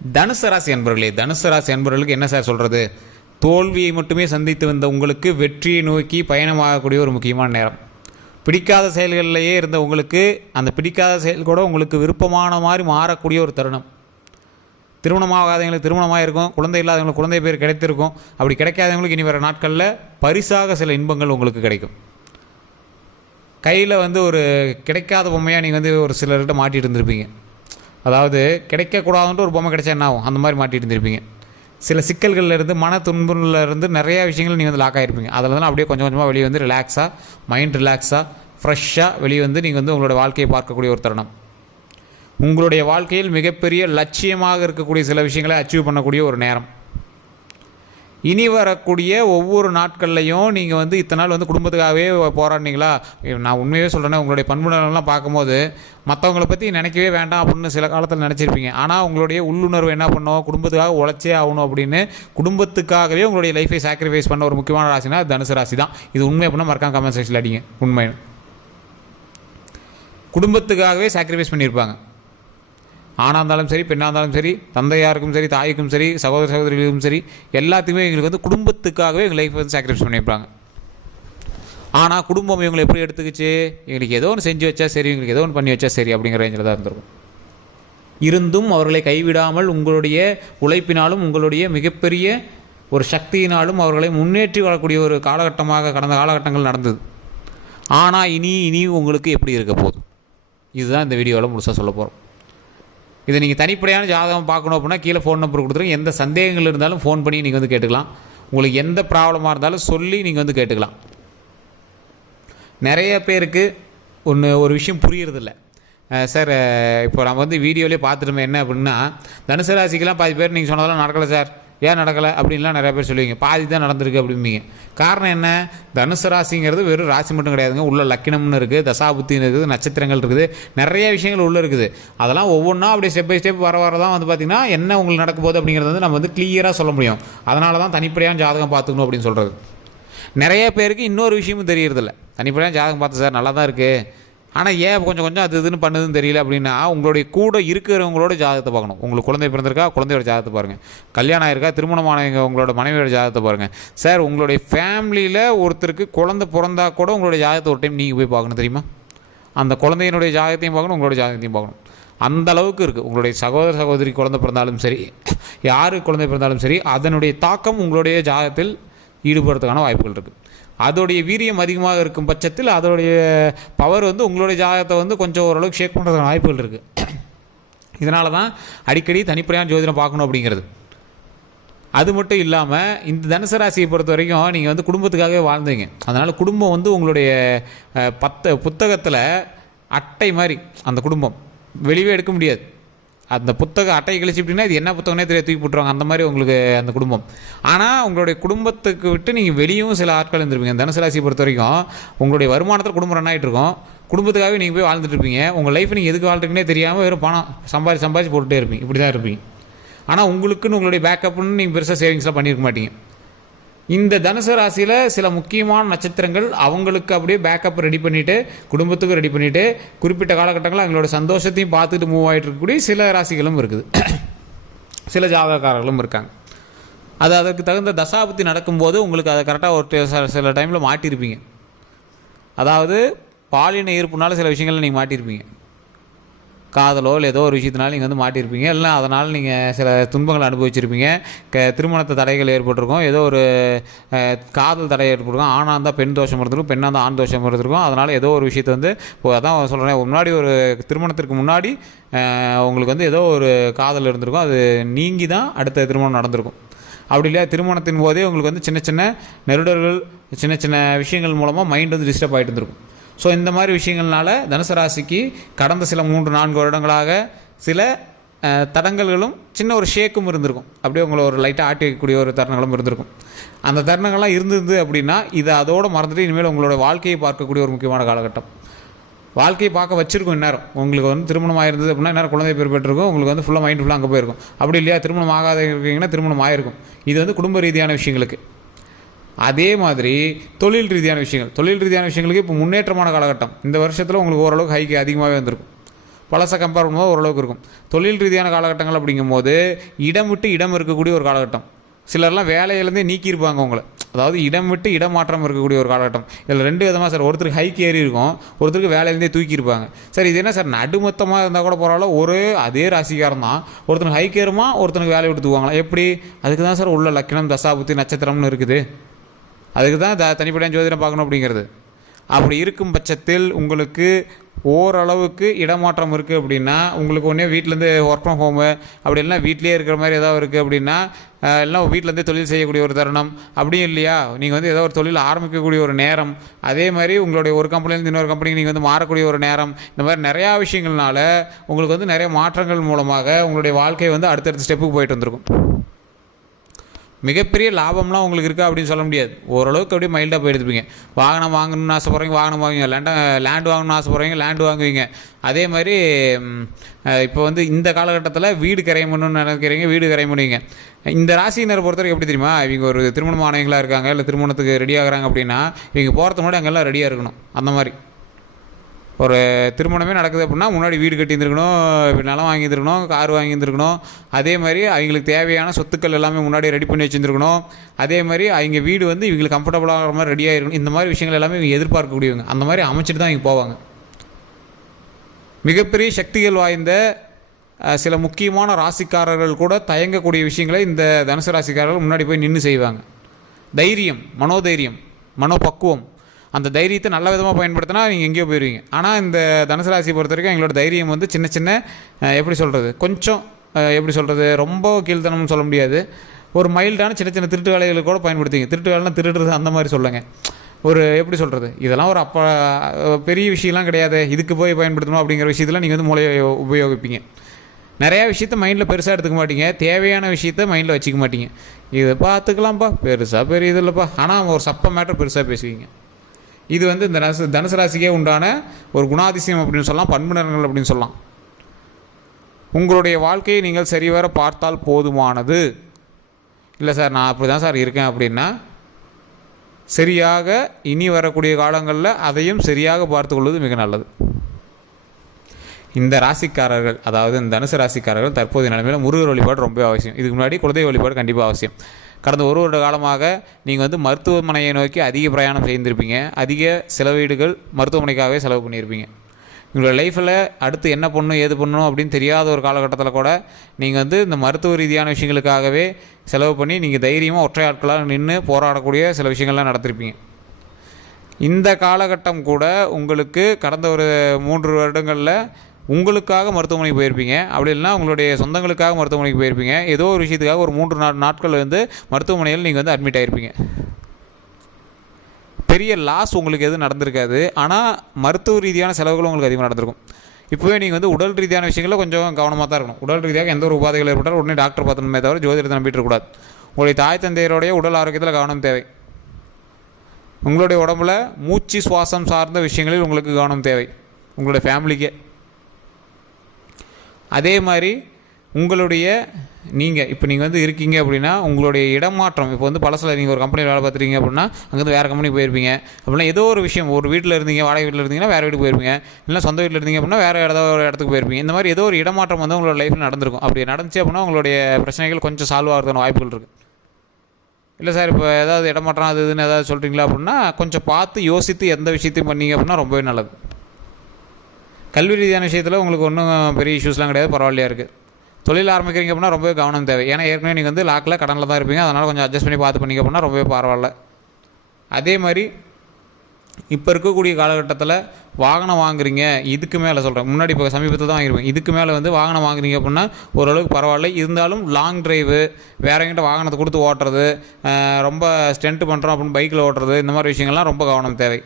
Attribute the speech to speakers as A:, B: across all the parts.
A: தனுசு ராசி அன்பர்களே தனுசு ராசி அன்பர்களுக்கு என்ன சார் சொல்கிறது தோல்வியை மட்டுமே சந்தித்து வந்த உங்களுக்கு வெற்றியை நோக்கி பயணமாகக்கூடிய ஒரு முக்கியமான நேரம். பிடிக்காத செயல்களிலேயே இருந்த உங்களுக்கு அந்த பிடிக்காத செயல் கூட உங்களுக்கு விருப்பமான மாதிரி மாறக்கூடிய ஒரு தருணம். திருமணமாகாதவங்களுக்கு திருமணமாக இருக்கும் குழந்தை இல்லாதவங்களுக்கு குழந்தை பேர் கிடைத்திருக்கும். அப்படி கிடைக்காதவங்களுக்கு இனி வர நாட்களில் பரிசாக சில இன்பங்கள் உங்களுக்கு கிடைக்கும். கையில் வந்து ஒரு கிடைக்காத பொம்மையாக நீங்கள் வந்து ஒரு சிலர்கிட்ட மாட்டிகிட்டு இருந்திருப்பீங்க. அதாவது கிடைக்கக்கூடாதுன்ட்டு ஒரு பொம்மை கிடைச்சா என்ன ஆகும் அந்த மாதிரி மாட்டிட்டு இருந்திருப்பீங்க. சில சிக்கல்கள்ல இருந்து மன துன்புல இருந்து நிறையா விஷயங்கள் நீங்கள் வந்து லாக் ஆகிருப்பீங்க அதில் தான் அப்படியே கொஞ்சம் கொஞ்சமாக வெளியே வந்து ரிலாக்ஸாக மைண்ட் ரிலாக்ஸாக ஃப்ரெஷ்ஷாக வெளியே வந்து நீங்கள் வந்து உங்களோட வாழ்க்கையை பார்க்கக்கூடிய ஒரு தருணம். உங்களுடைய வாழ்க்கையில் மிகப்பெரிய லட்சியமாக இருக்கக்கூடிய சில விஷயங்களை அச்சீவ் பண்ணக்கூடிய ஒரு நேரம். இனி வரக்கூடிய ஒவ்வொரு நாட்கள்லையும் நீங்கள் வந்து இத்தனை நாள் வந்து குடும்பத்துக்காகவே போராடினீங்களா? நான் உண்மையே சொல்கிறேன்னா உங்களுடைய பண்புணர்லாம் பார்க்கும்போது மற்றவங்கள பற்றி நினைக்கவே வேண்டாம் அப்படின்னு சில காலத்தில் நினச்சிருப்பீங்க. ஆனால் உங்களுடைய உள்ளுணர்வு என்ன பண்ணோம்? குடும்பத்துக்காக உழைச்சே ஆகணும் அப்படின்னு குடும்பத்துக்காகவே உங்களுடைய லைஃபை சாக்ரிஃபைஸ் பண்ண ஒரு முக்கியமான ராசினா தனுசு ராசி தான். இது உண்மை அப்படின்னா மறக்காம கமெண்ட் செக்ஷனில் அடிங்க. உண்மை. குடும்பத்துக்காகவே சாக்ரிஃபைஸ் பண்ணியிருப்பாங்க ஆணாக இருந்தாலும் சரி பெண்ணாக இருந்தாலும் சரி தந்தையாருக்கும் சரி தாய்க்கும் சரி சகோதர சகோதரிகளுக்கும் சரி எல்லாத்தையுமே எங்களுக்கு வந்து குடும்பத்துக்காகவே எங்கள் லைஃப் வந்து சாக்ரிஃபைஸ் பண்ணியிருப்பாங்க. ஆனால் குடும்பம் இவங்களை எப்படி எடுத்துக்கிச்சு? எங்களுக்கு ஏதோ ஒன்று செஞ்சு வச்சா சரி எங்களுக்கு ஏதோ ஒன்று பண்ணி வச்சா சரி அப்படிங்கிற ரேஞ்சில் தான் இருந்திருக்கும். இருந்தும் அவர்களை கைவிடாமல் உங்களுடைய உழைப்பினாலும் உங்களுடைய மிகப்பெரிய ஒரு சக்தியினாலும் அவர்களை முன்னேற்றி வரக்கூடிய ஒரு காலகட்டமாக கடந்த காலகட்டங்கள் நடந்தது. ஆனால் இனி இனி உங்களுக்கு எப்படி இருக்க போதும் இதுதான் இந்த வீடியோவில் முழுசாக சொல்ல போகிறோம் இதை நீங்கள் தனிப்படையான ஜாதகம் பார்க்கணும் அப்படின்னா கீழே ஃபோன் நம்பர் கொடுத்துருங்க. எந்த சந்தேகங்கள் இருந்தாலும் ஃபோன் பண்ணி நீங்கள் வந்து கேட்டுக்கலாம். உங்களுக்கு எந்த ப்ராப்ளமாக இருந்தாலும் சொல்லி நீங்கள் வந்து கேட்டுக்கலாம். நிறைய பேருக்கு ஒன்று ஒரு விஷயம் புரியறதில்ல. சார் இப்போ நம்ம வந்து வீடியோலேயே பார்த்துட்டோமே என்ன அப்படின்னா தனுசு ராசிக்கெலாம் பாதி பேர் நீங்கள் சொன்னதெல்லாம் நடக்கலை சார் ஏன் நடக்கலை அப்படின்லாம் நிறைய பேர் சொல்லுவீங்க. பாதி தான் நடந்திருக்கு அப்படிம்பீங்க. காரணம் என்ன? தனுசு ராசிங்கிறது வெறும் ராசி மட்டும் கிடையாதுங்க. உள்ள லக்கினம்னு இருக்குது தசாபுத்தின்னு இருக்குது நட்சத்திரங்கள் இருக்குது. நிறைய விஷயங்கள் உள்ளே இருக்குது. அதெல்லாம் ஒவ்வொன்றா அப்படியே ஸ்டெப் பை ஸ்டெப் வர வர தான் வந்து பார்த்திங்கன்னா என்ன உங்களுக்கு நடக்க போகுது அப்படிங்கிறது வந்து நம்ம வந்து கிளியராக சொல்ல முடியும். அதனால தான் தனிப்படையான ஜாதகம் பார்த்துக்கணும் அப்படின்னு சொல்கிறது நிறைய பேருக்கு இன்னொரு விஷயமும் தெரியறதில்ல. தனிப்படையாக ஜாதகம் பார்த்து சார் நல்லா தான் இருக்குது ஆனால் ஏன் கொஞ்சம் கொஞ்சம் அது இதுன்னு பண்ணுதுன்னு தெரியல அப்படின்னா உங்களுடைய கூட இருக்கிறவங்களோட ஜாதகத்தை பார்க்கணும். உங்களுக்கு குழந்தை பிறந்திருக்கா? குழந்தையோட ஜாதகத்தை பாருங்கள் கல்யாணம் ஆயிருக்கா? திருமணமானவங்க உங்களோட மனைவியோட ஜாதகத்தை பாருங்கள் சார் உங்களுடைய ஃபேமிலியில் ஒருத்தருக்கு குழந்தை பிறந்தா கூட உங்களுடைய ஜாதகத்தை ஒரு டைம் நீங்கள் போய் பார்க்கணும் தெரியுமா? அந்த குழந்தையினுடைய ஜாதகத்தையும் பார்க்கணும் உங்களோட ஜாதகத்தையும் பார்க்கணும். அந்த அளவுக்கு இருக்குது உங்களுடைய சகோதர சகோதரி குழந்தை பிறந்தாலும் சரி யாருக்கு குழந்தை பிறந்தாலும் சரி அதனுடைய தாக்கம் உங்களுடைய ஜாதகத்தில் ஈடுபடுறதுக்கான வாய்ப்புகள் இருக்குது அதோடைய வீரியம் அதிகமாக இருக்கும் பட்சத்தில் அதோடைய பவர் வந்து உங்களுடைய ஜாதகத்தை வந்து கொஞ்சம் ஓரளவுக்கு ஷேக் பண்ணுறதுக்கான வாய்ப்புகள் இருக்குது இதனால தான் அடிக்கடி தனிப்படையான ஜோதிடம் பார்க்கணும் அப்படிங்கிறது. அது மட்டும் இல்லாமல் இந்த தனுசு ராசியை பொறுத்த வரைக்கும் நீங்கள் வந்து குடும்பத்துக்காகவே வாழ்ந்தீங்க. அதனால் குடும்பம் வந்து உங்களுடைய பத்த புத்தகத்தில் அட்டை மாதிரி அந்த குடும்பம். வெளியே எடுக்க முடியாது. அந்த புத்தக அட்டையை கழிச்சுட்டிங்கன்னா இது என்ன புத்தகம்னே தெரிய தூக்கி போட்டுருவாங்க. அந்த மாதிரி உங்களுக்கு அந்த குடும்பம். ஆனால் உங்களுடைய குடும்பத்துக்கு விட்டு நீங்கள் வெளியும் சில ஆட்கள் இருந்திருப்பீங்க. தனுசு ராசியை பொறுத்த வரைக்கும் உங்களுடைய வருமானத்தில் குடும்பம் ரன் ஆகிட்டு இருக்கும். குடும்பத்துக்காகவே நீங்கள் போய் வாழ்ந்துட்டு இருப்பீங்க. உங்கள் லைஃப் நீங்கள் எதுக்கு வாழ்றீங்கன்னே தெரியாமல் வெறும் பணம் சம்பாதிச்சு சம்பாதிச்சு போட்டுகிட்டே இருப்பீங்க. இப்படி தான் இருப்பீங்க. ஆனால் உங்களுக்குன்னு உங்களுடைய பேக்கப்னு நீங்கள் பெருசாக சேவிங்ஸ்லாம் பண்ணியிருக்க மாட்டீங்க. இந்த தனுசு ராசியில் சில முக்கியமான நட்சத்திரங்கள் அவங்களுக்கு அப்படியே பேக்கப் ரெடி பண்ணிவிட்டு குடும்பத்துக்கும் ரெடி பண்ணிவிட்டு குறிப்பிட்ட காலகட்டங்களில் அவங்களோட சந்தோஷத்தையும் பார்த்துட்டு மூவ் ஆகிட்டு இருக்கக்கூடிய சில ராசிகளும் இருக்குது. சில ஜாதகக்காரர்களும் இருக்காங்க. அது அதற்கு தகுந்த தசாபுத்தி நடக்கும்போது உங்களுக்கு அதை கரெக்டாக ஒரு சில- சில டைமில் மாட்டியிருப்பீங்க அதாவது பாலின ஈர்ப்புனால சில விஷயங்களில் நீங்கள் மாட்டியிருப்பீங்க காதலோ இல்லை ஏதோ ஒரு விஷயத்தினால நீங்கள் வந்து மாட்டியிருப்பீங்க. இல்லை அதனால் நீங்கள் சில துன்பங்களை அனுபவிச்சிருப்பீங்க. க திருமணத்தை தடைகள் ஏற்பட்டிருக்கும். ஏதோ ஒரு காதல் தடை ஏற்பட்டிருக்கும். ஆணாக இருந்தால் பெண் தோஷம் இருந்திருக்கும். பெண்ணாக இருந்தால் ஆண் தோஷம் இருந்திருக்கும். அதனால் ஏதோ ஒரு விஷயத்தை வந்து இப்போ அதான் சொல்கிறேன் முன்னாடி ஒரு திருமணத்திற்கு முன்னாடி உங்களுக்கு வந்து ஏதோ ஒரு காதல் இருந்திருக்கும். அது நீங்கி தான் அடுத்த திருமணம் நடந்திருக்கும். அப்படி இல்லையா? திருமணத்தின் போதே உங்களுக்கு வந்து சின்ன சின்ன நெருடர்கள் சின்ன சின்ன விஷயங்கள் மூலமாக மைண்ட் வந்து டிஸ்டர்ப் ஆகிட்டு இருந்திருக்கும். ஸோ இந்த மாதிரி விஷயங்கள்னால தனுசு ராசிக்கு கடந்த சில மூன்று நான்கு வருடங்களாக சில தடங்கல்களும் சின்ன ஒரு ஷேக்கும் இருந்திருக்கும். அப்படியே உங்களை ஒரு லைட்டாக ஆட்டி வைக்கக்கூடிய ஒரு தருணங்களும் இருந்திருக்கும். அந்த தருணங்கள்லாம் இருந்தது அப்படின்னா இதை அதோடு மறந்துட்டு இனிமேல் உங்களோட வாழ்க்கையை பார்க்கக்கூடிய ஒரு முக்கியமான காலகட்டம். வாழ்க்கையை பார்க்க வச்சிருக்கும் இந்நேரம். உங்களுக்கு வந்து திருமணம் ஆயிருந்தது அப்படின்னா நேரம் குழந்தை பேர் பெற்றிருக்கும். உங்களுக்கு வந்து ஃபுல்லாக மைண்ட் ஃபுல்லாக அங்கே போயிருக்கும். அப்படி இல்லையா? திருமணம் ஆகாத இருக்கீங்கன்னா திருமணம் ஆயிருக்கும். இது வந்து குடும்ப ரீதியான விஷயங்களுக்கு. அதே மாதிரி தொழில் ரீதியான விஷயங்கள். தொழில் ரீதியான விஷயங்களுக்கு இப்போ முன்னேற்றமான காலகட்டம். இந்த வருஷத்தில் உங்களுக்கு ஓரளவுக்கு ஹைக்கு அதிகமாகவே வந்திருக்கும். பழசை கம்பேர் பண்ணும்போது ஓரளவுக்கு இருக்கும். தொழில் ரீதியான காலகட்டங்கள் அப்படிங்கும்போது இடம் விட்டு இடம் இருக்கக்கூடிய ஒரு காலகட்டம். சிலர்லாம் வேலையிலேருந்தே நீக்கியிருப்பாங்க உங்களை. அதாவது இடம் விட்டு இடம் மாற்றம் இருக்கக்கூடிய ஒரு காலகட்டம். இதில் ரெண்டு விதமாக சார். ஒருத்தருக்கு ஹைக் ஏறி இருக்கும் ஒருத்தருக்கு வேலையிலேருந்தே தூக்கியிருப்பாங்க. சார் இது என்ன சார்? நடுமொத்தமாக இருந்தால் கூட பரவாயில்ல. ஒரே அதே ராசிக்காரன் தான். ஒருத்தனுக்கு ஹைக் ஏறுமா ஒருத்தனுக்கு வேலையை விட்டு தூவாங்களா எப்படி? அதுக்கு தான் சார் உள்ள லக்கணம் தசாபுத்தி நட்சத்திரம்னு இருக்குது. அதுக்கு தான் த தனிப்படையாக ஜோதிடம் பார்க்கணும் அப்படிங்கிறது. அப்படி இருக்கும் பட்சத்தில் உங்களுக்கு ஓரளவுக்கு இடமாற்றம் இருக்குது அப்படின்னா உங்களுக்கு ஒன்றே வீட்டிலேருந்து ஒர்க் ஃப்ரம் ஹோமு அப்படி இல்லைனா வீட்டிலே இருக்கிற மாதிரி ஏதாவது இருக்குது அப்படின்னா எல்லாம் இல்லைனா வீட்டிலேருந்தே தொழில் செய்யக்கூடிய ஒரு தருணம் அப்படியும் இல்லையா? நீங்கள் வந்து ஏதோ ஒரு தொழில் ஆரம்பிக்கக்கூடிய ஒரு நேரம் அதே மாதிரி உங்களுடைய ஒரு கம்பெனிலேருந்து இன்னொரு கம்பெனிக்கு நீங்கள் வந்து மாறக்கூடிய ஒரு நேரம் இந்த மாதிரி நிறையா விஷயங்கள்னால உங்களுக்கு வந்து நிறைய மாற்றங்கள் மூலமாக உங்களுடைய வாழ்க்கை வந்து அடுத்தடுத்த ஸ்டெப்புக்கு போயிட்டு வந்திருக்கும். மிகப்பெரிய லாபம்லாம் உங்களுக்கு இருக்கா அப்படின்னு சொல்ல முடியாது. ஓரளவுக்கு அப்படியே மைல்டாக போயிருப்பீங்க வாகனம் வாங்கணும்னு ஆசைப்பட்றீங்க வாகனம் வாங்குவீங்க. லேண்ட லேண்ட் வாங்கணும்னு ஆசைப்பட்றீங்க லேண்ட் வாங்குவீங்க. அதே மாதிரி இப்போ வந்து இந்த காலகட்டத்தில் வீடு கரையம் பண்ணணும்னு நினைக்கிறீங்க வீடு கரையம் பண்ணுவீங்க இந்த ராசியினரை பொறுத்த வரைக்கும் எப்படி தெரியுமா? இவங்க ஒரு திருமணம் ஆணையங்களாக இருக்காங்க இல்லை திருமணத்துக்கு ரெடி ஆகிறாங்க அப்படின்னா இவங்க போகிறதுக்கு முன்னாடி அங்கெல்லாம் ரெடியாக இருக்கணும். அந்த மாதிரி. ஒரு திருமணமே நடக்குது அப்படின்னா முன்னாடி வீடு கட்டியிருந்துருக்கணும் நிலம் வாங்கியிருந்துருக்கணும் கார் வாங்கியிருந்துருக்கணும். அதே மாதிரி அவங்களுக்கு தேவையான சொத்துக்கள் எல்லாமே முன்னாடி ரெடி பண்ணி வச்சுருந்துருக்கணும். அதே மாதிரி அவங்க வீடு வந்து இவங்களுக்கு கம்ஃபர்டபுளாகிற மாதிரி ரெடியாக இருக்கணும் இந்த மாதிரி விஷயங்கள் எல்லாமே இவங்க எதிர்பார்க்கக்கூடியவங்க. அந்த மாதிரி அமைச்சிட்டு தான் இவங்க போவாங்க. மிகப்பெரிய சக்திகள் வாய்ந்த சில முக்கியமான ராசிக்காரர்கள் கூட தயங்கக்கூடிய விஷயங்களை இந்த தனுசு ராசிக்காரர்கள் முன்னாடி போய் நின்று செய்வாங்க. தைரியம் மனோதைரியம் மனோபக்குவம் அந்த தைரியத்தை நல்ல விதமாக பயன்படுத்தினா நீங்கள் எங்கேயோ போயிடுவீங்க ஆனால் இந்த தனுசு ராசியை பொறுத்த வரைக்கும் எங்களோட தைரியம் வந்து சின்ன சின்ன எப்படி சொல்கிறது கொஞ்சம் எப்படி சொல்கிறது ரொம்ப கீழ்த்தனம்னு சொல்ல முடியாது. ஒரு மைல்டான சின்ன சின்ன திருட்டு வேலைகளுக்கு கூட பயன்படுத்திங்க. திருட்டு வேலைனா திருடுறது அந்த மாதிரி சொல்லுங்கள் ஒரு எப்படி சொல்கிறது இதெல்லாம் ஒரு அப்போ பெரிய விஷயம்லாம் கிடையாது. இதுக்கு போய் பயன்படுத்தணும் அப்படிங்கிற விஷயத்தில் நீங்கள் வந்து மூளையை உபயோகிப்பீங்க. நிறையா விஷயத்த மைண்டில் பெருசாக எடுத்துக்க மாட்டீங்க. தேவையான விஷயத்த மைண்டில் வச்சுக்க மாட்டீங்க. இதை பார்த்துக்கலாம்ப்பா. பெருசாக பெரிய இது இல்லைப்பா. ஆனால் ஒரு சப்ப மேட்டர் பெருசாக பேசுவீங்க. இது வந்து இந்த தனுசு தனுசு ராசிக்கே உண்டான ஒரு குணாதிசயம் அப்படின்னு சொல்லலாம் பண்புணர்கள் அப்படின்னு சொல்லலாம். உங்களுடைய வாழ்க்கையை நீங்கள் சரிவர பார்த்தால் போதுமானது. இல்லை சார் நான் அப்படி தான் சார் இருக்கேன் அப்படின்னா சரியாக இனி வரக்கூடிய காலங்களில் அதையும் சரியாக பார்த்து கொள்வது மிக நல்லது. இந்த ராசிக்காரர்கள் அதாவது இந்த தனுசு ராசிக்காரர்கள் தற்போதைய நிலைமையில் முருகர் வழிபாடு ரொம்ப அவசியம். இதுக்கு முன்னாடி குலதெய்வ வழிபாடு கண்டிப்பாக அவசியம். கடந்த ஒரு வருட காலமாக நீங்கள் வந்து மருத்துவமனையை நோக்கி அதிக பிரயாணம் செய்திருப்பீங்க. அதிக செலவீடுகள் மருத்துவமனைக்காகவே செலவு பண்ணியிருப்பீங்க. உங்களோட லைஃப்பில் அடுத்து என்ன பண்ணணும் ஏது பண்ணணும் அப்படின்னு தெரியாத ஒரு காலகட்டத்தில் கூட நீங்கள் வந்து இந்த மருத்துவ ரீதியான விஷயங்களுக்காகவே செலவு பண்ணி நீங்கள் தைரியமாக ஒற்றை ஆட்களாக நின்று போராடக்கூடிய சில விஷயங்கள்லாம் நடத்திருப்பீங்க. இந்த காலகட்டம் கூட உங்களுக்கு கடந்த ஒரு மூன்று வருடங்களில் உங்களுக்காக மருத்துவமனைக்கு போயிருப்பீங்க. அப்படி இல்லைன்னா உங்களுடைய சொந்தங்களுக்காக மருத்துவமனைக்கு போயிருப்பீங்க. ஏதோ ஒரு விஷயத்துக்காக ஒரு மூன்று நாள் நாட்கள் வந்து மருத்துவமனையில் நீங்கள் வந்து அட்மிட் ஆகிருப்பீங்க பெரிய லாஸ் உங்களுக்கு எதுவும் நடந்திருக்காது. ஆனால் மருத்துவ ரீதியான செலவுகள் உங்களுக்கு அதிகமாக நடந்திருக்கும். இப்போவே நீங்கள் வந்து உடல் ரீதியான விஷயங்களில் கொஞ்சம் கவனமாக தான் இருக்கணும். உடல் ரீதியாக எந்த ஒரு உபாதைகள் ஏற்பட்டாலும் உடனே டாக்டர் பார்த்தணுமே தவிர ஜோதிடத்தை நம்பிட்டு இருக்கக்கூடாது. உங்களுடைய தாய் தந்தையருடைய உடல் ஆரோக்கியத்தில் கவனம் தேவை. உங்களுடைய உடம்புல மூச்சு சுவாசம் சார்ந்த விஷயங்களில் உங்களுக்கு கவனம் தேவை. உங்களுடைய ஃபேமிலிக்கே அதே மாதிரி உங்களுடைய நீங்கள் இப்போ நீங்கள் வந்து இருக்கீங்க அப்படின்னா உங்களுடைய இடமாற்றம் இப்போ வந்து பழசில் நீங்கள் ஒரு கம்பெனியில் வேலை பார்த்துருக்கீங்க அப்படின்னா அங்கேருந்து வேறு கம்பெனி போயிருப்பீங்க. அப்படின்னா ஏதோ ஒரு விஷயம் ஒரு வீட்டில் இருந்தீங்க வாடகை வீட்டில் இருந்தீங்கன்னா வேறு வீட்டுக்கு போயிருப்பீங்க. இல்லை சொந்த வீட்டில் இருந்தீங்க அப்படின்னா வேறு ஏதோ ஒரு இடத்துக்கு போயிருப்பீங்க. இந்த மாதிரி ஏதோ ஒரு இடமாற்றம் வந்து உங்களோட லைஃப்பில் நடந்திருக்கும். அப்படி நடந்துச்சு அப்படின்னா உங்களுடைய பிரச்சனைகள் கொஞ்சம் சால்வ் ஆகிறதுக்கான வாய்ப்புகள் இருக்குது இல்லை சார் இப்போ ஏதாவது இடமாற்றம் அது இதுன்னு ஏதாவது சொல்கிறீங்களா அப்படின்னா கொஞ்சம் பார்த்து யோசித்து எந்த விஷயத்தையும் பண்ணீங்க அப்படின்னா ரொம்பவே நல்லது. கல்வி ரீதியான விஷயத்தில் உங்களுக்கு ஒன்றும் பெரிய இஷ்யூஸ்லாம் கிடையாது. பரவாயில்லையா இருக்குது தொழில் ஆரம்பிக்கிறீங்க அப்படின்னா ரொம்பவே கவனம் தேவை. ஏன்னா ஏற்கனவே நீங்கள் வந்து லாக்கில் கடனில் தான் இருப்பீங்க. அதனால் கொஞ்சம் அட்ஜஸ்ட் பண்ணி பார்த்து பண்ணிங்க அப்படின்னா ரொம்பவே பரவாயில்ல. அதே மாதிரி இப்போ இருக்கக்கூடிய காலகட்டத்தில் வாகனம் வாங்குறீங்க. இதுக்கு மேலே சொல்கிறேன் முன்னாடி இப்போ சமீபத்தில் தான் வாங்கியிருப்பேன். இதுக்கு மேலே வந்து வாகனம் வாங்குறீங்க அப்படின்னா ஓரளவுக்கு பரவாயில்ல. இருந்தாலும் லாங் டிரைவு வேற எங்கிட்ட வாகனத்தை கொடுத்து ஓட்டுறது ரொம்ப ஸ்டென்ட் பண்ணுறோம் அப்படின்னு பைக்கில் ஓட்டுறது இந்த மாதிரி விஷயங்கள்லாம் ரொம்ப கவனம் தேவை.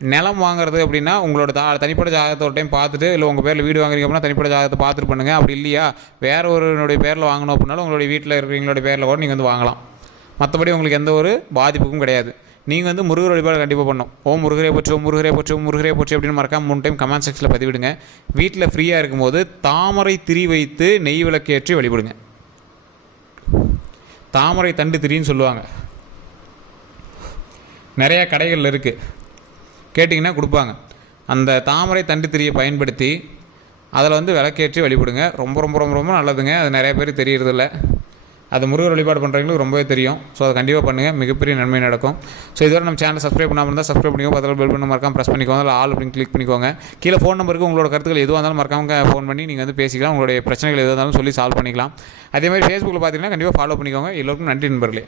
A: நிலம் வாங்குறது அப்படின்னா உங்களோட தா தனிப்பட்ட ஜாதகத்தை ஒரு டைம் பார்த்துட்டு இல்லை உங்கள் பேரில் வீடு வாங்குறீங்க அப்படின்னா தனிப்பட்ட ஜாதகத்தை பார்த்துட்டு பண்ணுங்க. அப்படி இல்லையா? வேற ஒருவனுடைய பேரில் வாங்கணும் அப்படின்னாலும் உங்களுடைய வீட்டில் இருக்கிறவங்களுடைய பேரில் கூட நீங்கள் வந்து வாங்கலாம். மற்றபடி உங்களுக்கு எந்த ஒரு பாதிப்புக்கும் கிடையாது. நீங்கள் வந்து முருகர் வழிபாடு கண்டிப்பாக பண்ணணும். ஓ முருகரே போச்சு ஓ முருகரே போச்சு ஓ முருகரே போச்சு அப்படின்னு மறக்காம மூணு டைம் கமெண்ட் செக்ஷனில் பதிவிடுங்க. வீட்டில் ஃப்ரீயாக இருக்கும்போது தாமரை திரி வைத்து நெய் விளக்கேற்றி வழிபடுங்க. தாமரை தண்டு திரின்னு சொல்லுவாங்க. நிறையா கடைகளில் இருக்குது கேட்டிங்கன்னா கொடுப்பாங்க. அந்த தாமரை தண்டு திரியை பயன்படுத்தி அதில் வந்து விளக்கேற்றி வழிபடுங்க. ரொம்ப ரொம்ப ரொம்ப ரொம்ப நல்லதுங்க. அது நிறைய பேர் தெரியறதில்ல. அது முருகர் வழிபாடு பண்ணுறவங்களுக்கு ரொம்பவே தெரியும். ஸோ அதை கண்டிப்பாக பண்ணுங்கள் மிகப்பெரிய நன்மை நடக்கும். ஸோ இதுவரை நம்ம சேனல் சப்ஸ்கிரைப் பண்ணாமல் இருந்தால் சப்ஸ்கிரைப் பண்ணிக்கோங்க. பதில் பெல் பண்ண மறக்காம ப்ரெஸ் பண்ணிக்கோங்க. அதில் ஆல் அப்படின்னு கிளிக் பண்ணிக்கோங்க. கீழே ஃபோன் நம்பருக்கு உங்களோட கருத்துக்கள் எதுவாக இருந்தாலும் மறக்காம ஃபோன் பண்ணி நீங்கள் வந்து பேசிக்கலாம். உங்களுடைய பிரச்சனைகள் எதுவாக இருந்தாலும் சொல்லி சால்வ் பண்ணிக்கலாம். அதே மாதிரி ஃபேஸ்புக்கில் பார்த்தீங்கன்னா கண்டிப்பாக ஃபாலோ பண்ணிக்கோங்க. எல்லோருக்கும் நன்றி நண்பர்களே.